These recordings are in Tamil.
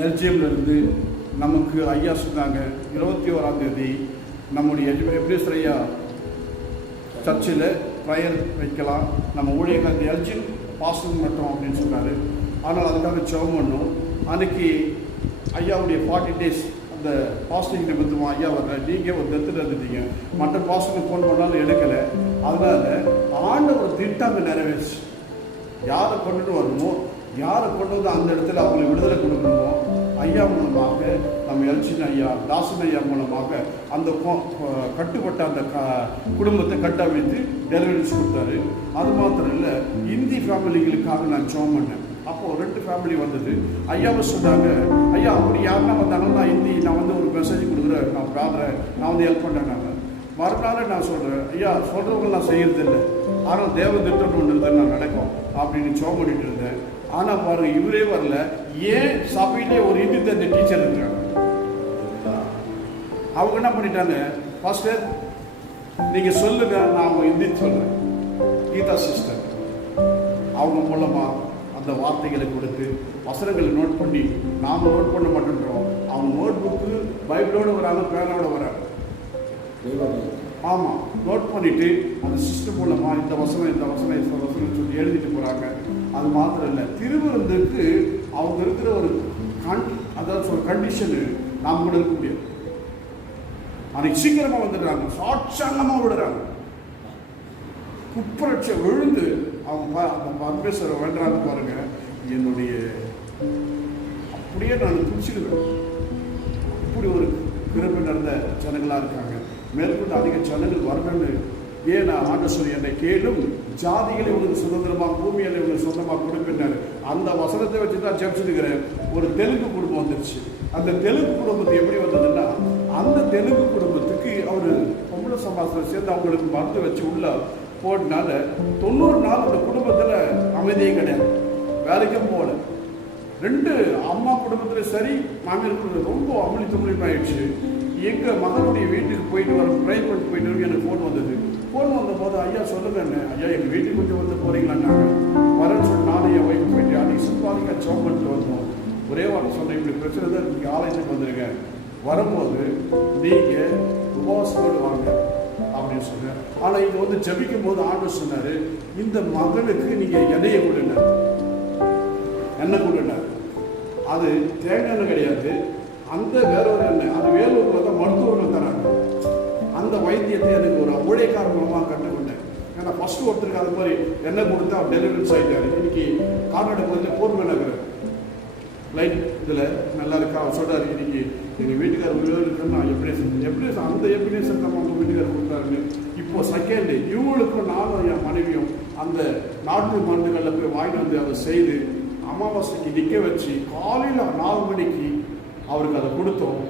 எல்ஜிஎம்லேருந்து நமக்கு ஐயா சொன்னாங்க 21ஆம் தேதி நம்முடைய எப்ரேசர் ஐயா சர்ச்சில் ப்ரேயர் வைக்கலாம், நம்ம ஊழியர்கள் எல்ஜிஎம் பாஸ்டர் மட்டும் அப்படின்னு சொன்னார். ஆனால் அதுக்காக ஜெபம் பண்ணோம். அன்றைக்கி ஐயாவுடைய 40 days அந்த பாஸ்டிங் நிமித்தமாக ஐயா வர்ற நீங்கள் ஒரு டெத்தில் இருந்துட்டீங்க, மற்ற பாஸ்டருக்கு ஃபோன் பண்ணாலும் எடுக்கலை. அதனால் ஆண்டவர் திட்டம் நிறைவேற்று. யாரை கொண்டுட்டு வரணுமோ, யாரை கொண்டு வந்து அந்த இடத்துல அவங்களை விடுதலை கொடுக்கணுமோ ஐயா மூலமாக, நம்ம எல்சின் ஐயா தாசன் ஐயா மூலமாக அந்த கட்டுப்பட்ட அந்த குடும்பத்தை கட்டமைத்து டெலிவரிஸ் கொடுத்தாரு. அது மாத்திரம் இல்லை, இந்தி ஃபேமிலிகளுக்காக நான் ஜெபம் பண்ணேன். அப்போது 2 ஃபேமிலி வந்தது. ஐயாவை சொன்னாங்க, ஐயா அப்படி யாருன்னா வந்தாங்கன்னா நான் வந்து ஒரு மெசேஜ் கொடுக்குறேன், நான் ப்ராதரை நான் வந்து ஹெல்ப் பண்ணேன். மறுநாள் நான் சொல்கிறேன், ஐயா சொல்கிறவங்க நான் செய்யறதில்லை, ஆனால் தேவ திட்டம் ஒன்று இருந்தது நான் நடக்கும் அப்படின்னு ஜெபம் பண்ணிட்டு இருந்தேன். ஆனால் பாருங்கள், இவரே வரல. ஏன் சபையிலே ஒரு இந்தி தெரிஞ்ச டீச்சர் இருக்கிறாங்க. அவங்க என்ன பண்ணிட்டாங்க, ஃபர்ஸ்ட்டு நீங்கள் சொல்லுங்க, நான் அவங்க ஹிந்தி சொல்கிறேன். கீதா சிஸ்டர் அவங்க மூலமாக அந்த வார்த்தைகளை கொடுத்து வசனங்களை நோட் பண்ணி, நாம் நோட் பண்ண மாட்டேன்றோம். அவங்க நோட் புக்கு பைபிளோடு வராங்க, பேனோடு வராங்க. ஆமாம், நோட் பண்ணிவிட்டு அந்த சிஸ்டம் மூலமாக இந்த வசனம் சொல்லி எழுதிட்டு போகிறாங்க. அது மாத்திரம் இல்லை, திருவிருந்துக்கு அவங்க இருக்கிற ஒரு அதாவது ஒரு கண்டிஷனு நாம் கூட இருக்க முடியாது. அன்னைக்கு சீக்கிரமாக வந்துடுறாங்க, சாட்சாங்கமாக விடுறாங்க. குப்பரட்சை விழுந்து அவங்க பரமேஸ்வரர் வேண்டாங்க பாருங்க. என்னுடைய அப்படியே நான் பிடிச்சிடுவேன். இப்படி ஒரு கிருபை நடந்த ஜனங்களாக இருக்காங்க. மேற்கொண்டு அதிக ஜனங்கள் வரணும்னு ஏன் ஆண்டவர் என்னை கேளும், ஜாதிகளை உங்களுக்கு சுதந்திரமாக, பூமியில் உங்களுக்கு சொந்தமாக கொடுப்பினார். அந்த வசனத்தை வச்சு தான் ஜெபிச்சுக்கிறேன். ஒரு தெலுங்கு குடும்பம் வந்துருச்சு. அந்த தெலுங்கு குடும்பத்தை எப்படி வந்ததுன்னா, அந்த தெலுங்கு குடும்பத்துக்கு அவர் பொம்பளை சமாசத்தில் சேர்ந்து அவங்களுக்கு மருந்து வச்சு உள்ள போட்டனால 90 நாள் அந்த குடும்பத்தில் அமைதியே கிடையாது, வேலைக்கும் போகல. 2 அம்மா குடும்பத்தில் சரி, மாமியார் குடும்பத்தில் ரொம்ப அமளி துமளிப்பாயிடுச்சு. எங்கள் மகனுடைய வீட்டுக்கு போயிட்டு வர ட்ரை பண்ணிட்டு போயிட்டு வரைக்கும் எனக்கு ஃபோன் வந்தது. ஃபோன் வந்த போது, ஐயா சொல்லுங்க என்ன ஐயா, எங்கள் வீட்டுக்கு கொஞ்சம் வந்து போகிறீங்களான்னாங்க. வரேன்னு சொல்லி நானும் என் ஒய்ஃப் போயிட்டு அன்றைக்கி சுப்பாதிக்க ஜெபம் பண்ணிட்டு வந்தோம். ஒரே வாரம் சொன்னேன், இப்படி பிரச்சனை தான், நீங்கள் ஆலயத்துக்கு வந்துருங்க, வரும்போது நீங்கள் உபவாசத்தோடு வாங்க அப்படின்னு சொன்னேன். ஆனால் இங்கே வந்து ஜெபிக்கும் போது ஆண்டவர் சொன்னார், இந்த மகனுக்கு நீங்கள் எண்ணெயை கொடுனார், எண்ணெய் கொடுனார். அது தேங்காய் எண்ணெய் கிடையாது, அந்த வேற ஒரு எண்ணெய். அது வேலூரில் தான் மருத்துவர்கள் தராங்க. அந்த வைத்தியத்தை எனக்கு ஒரு ஊழியக்கார மூலமாக கற்றுக்கொண்டேன். ஏன்னா ஃபஸ்ட்டு ஒருத்தருக்கு அது மாதிரி எண்ணெய் கொடுத்தா டெலிவரிஸ் ஆகிட்டார். இன்னைக்கு கார்நாடக வந்து பூர்வ நகர் லைட் இதில் நல்லா இருக்கா அவர் சொல்கிறார், இன்னைக்கு எங்கள் வீட்டுக்காரர் உயிரோடு இருக்குன்னா எப்படி அந்த எபினேஷன் நம்ம உங்கள் வீட்டுக்காரர் கொடுத்தாருன்னு. இப்போ செகண்ட் இவங்களுக்கும் நானும் என் மனைவியும் அந்த நாட்டு மருந்துகளில் போய் வாங்கிட்டு வந்து அதை செய்து அமாவாசைக்கு நிற்க வச்சு காலையில் 4 மணிக்கு அவருக்கு அதை கொடுத்தோம்.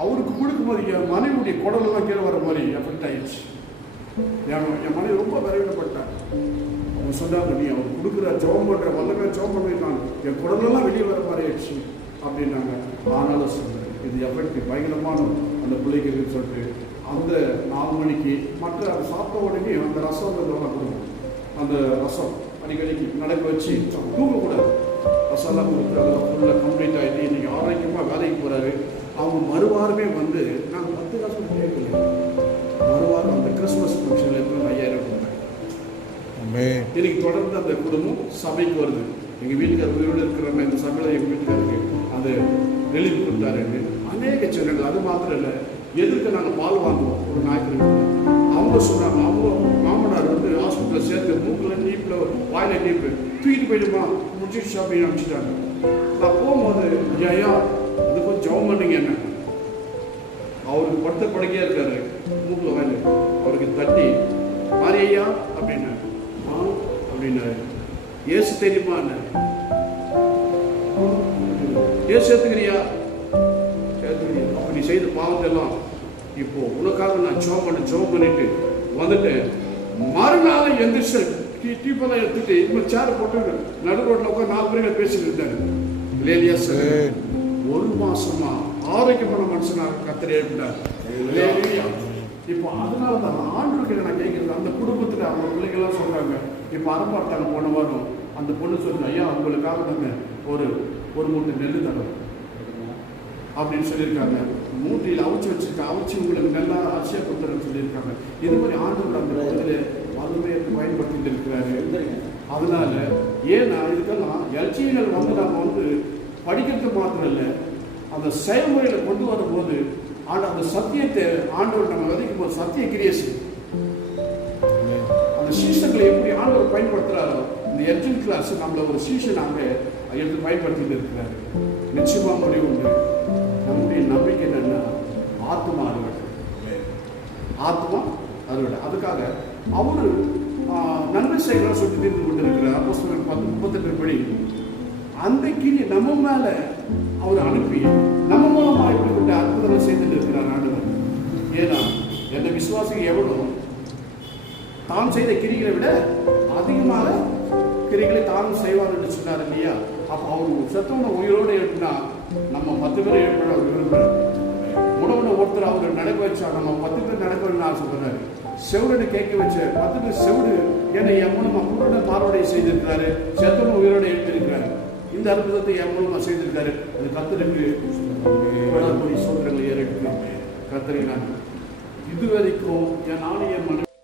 அவருக்கு கொடுக்கும்போது என் மனைவியுடைய குடலெல்லாம் கீழே வர மாதிரி எஃபெக்ட் ஆயிடுச்சு. என் மனைவி ரொம்ப விரைவிடப்பட்டார். அவங்க சொன்னாங்க, நீ அவர் கொடுக்குற ஜெபம் பண்ணுற வல்லமே ஜெபம் பண்ணிருக்காங்க, என் குடலெல்லாம் வெளியே வர மாதிரி ஆயிடுச்சு அப்படின்னாங்க. ஆனாலும் சொன்னேன், இது எஃபெக்ட் பயங்கரமான அந்த பிள்ளைகளுக்கு சொல்லிட்டு அந்த 4 மணிக்கு மற்ற அதை சாப்பிட்ட உடனே அந்த ரசம் கொடுக்கும். அந்த ரசம் அடிக்கடிக்கு நடக்க வச்சு தூங்கக்கூடாது. ரசம்லாம் கொடுத்து அதை ஃபுல்லாக கம்ப்ளீட் ஆகிட்டு இன்றைக்கி ஆரோக்கியமாக வேலைக்கு போகிறாரு. அவங்க மறுவாரமே வந்து நான் 10 காசு கேட்கல, மறுவாரம் அந்த கிறிஸ்மஸ் ஃபங்க்ஷனில் இருந்து 5000 கொடுத்தேன். இன்னைக்கு தொடர்ந்து அந்த குடும்பம் சபைக்கு வருது. எங்கள் வீட்டுக்காரர் உயிரோடு இருக்கிறவங்க இந்த சபையில் எங்கள் வீட்டுக்காரருக்கு அந்த ரிலீஃப் கொடுத்தாருன்னு அநேக சேனல்கள். அது மாத்திரம் இல்லை, எதிர்க்க நாங்கள் பால் வாங்குவோம் ஒரு ஞாயிற்றுக்கிழமை. அவங்க சொன்னாங்க, அவங்க மாமனார் வந்து ஹாஸ்பிட்டலில் சேர்த்து மூக்கில் டீப்பில் வாயில் டீப்பு தூக்கிட்டு போயிடுமா முடிச்சு ஷாப்பிங் அனுப்பிச்சிட்டாங்க. நான் போகும்போது, ஐயா அது கொஞ்சம் ஜெபம் பண்ணுங்க என்ன. அவருக்கு படுத்த படுக்கையாக இருக்காரு, மூக்கில் வாயில் அவருக்கு தட்டி மாறி ஐயா அப்படின்னா அப்படின்னாரு. ஏசு தெரியுமா என்ன, ஏசு சேர்த்துக்கிறியா அப்போ நீ செய்த பாவத்தெல்லாம் இப்போ உனக்காக நான் ஜெபம் பண்ணிட்டு வந்துட்டேன். மறுநாள் எந்திரிச்சு டீப்பெல்லாம் எடுத்துட்டு இப்போ சேரை போட்டு நடு ரோட்டில் உட்காந்து 4 பேர்கள் பேசிட்டு இருந்தாரு. லேலியா சார் 1 மாசமா ஆரோக்கியமான மனுஷனாக கத்தரை எழுப்பினார். இப்போ அதனால தான் ஆண்டவர்கிட்ட நான் கேட்குறது, அந்த குடும்பத்தில் அவங்க பிள்ளைகள்லாம் சொல்கிறாங்க, இப்போ அரம்பாட்டாங்க போன வாரம் அந்த பொண்ணு சொல்லுங்க, ஐயா உங்களுக்காக தாங்க ஒரு மூட்டை நெல் தரோம். அப்படின்னு சொல்லியிருக்காங்க. மூட்டையில் அவிச்சு வச்சிருக்க அவிச்சு உங்களுக்கு நல்லா அரிசியாக கொடுத்துருன்னு சொல்லியிருக்காங்க. இது மாதிரி ஆண்டவர் அந்த இதில் வல்லமையை பயன்படுத்திட்டு இருக்கிறாரு. அதனால ஏன்னா இதுக்கெல்லாம் எல்சிகள் வந்து நம்ம வந்து படிக்கிறது மாத்திரம் இல்லை, அந்த செயல்முறையில் கொண்டு வரும்போது அந்த சத்தியத்தை ஆண்டவர் நம்ம விதைக்கும் போது சத்திய கிரியேஷன் அந்த சீசன்களை எப்படி ஆண்டவர் பயன்படுத்துகிறாரோ இந்த எல்ஜின் கிளாஸ் நம்மள ஒரு சீசனாக எடுத்து பயன்படுத்திட்டு இருக்கிறாரு. நிச்சயமா முடிவு உண்டு. நம்முடைய நம்பிக்கை என்னன்னா ஆத்மா அறுவடை, ஆத்மா அறுவடை. அதுக்காக அவரு நன்மை செய்யலாம் சொல்லி தீர்ந்து கொண்டிருக்கிறார். அப்போஸ்தலர் 10:38 படி அந்த கிரி நம்ம மேல அவர் அனுப்பி நம்ம மூலமா இப்படிப்பட்ட அற்புதங்களை செய்துட்டு இருக்கிறார் ஆண்டவர். ஏன்னா எந்த விசுவாசிக்கு எவ்வளோ தான் செய்த கிரிகளை விட அதிகமாக கிரிகளை தானும் செய்வார் என்று சொன்னார் இல்லையா? அப்போ அவர் செத்தவனை உயிரோடு எழுப்பினா நம்ம 10 பேரை எழுப்பினா அவர் விரும்புகிறார். உணவுன ஒருத்தர் அவர் நடக்க வச்சா நம்ம 10 பேர் நடக்க வேணும்னு ஆசைப்படுறாரு. செவிடனை கேட்க வச்ச 10 பேர் செவிடு ஏன்னா என் மூலமா குருடனை பார்வையை செய்திருக்கிறாரு, செத்தவனை உயிரோடு எழுப்பியிருக்கிறாரு. இந்த அற்புதத்தை என் மூலமா செய்திருக்காரு. அது கர்த்தருக்கு சோதனைகளை ஏறெடுத்து கர்த்தரை நான் இதுவரைக்கும் என் ஆணைய மன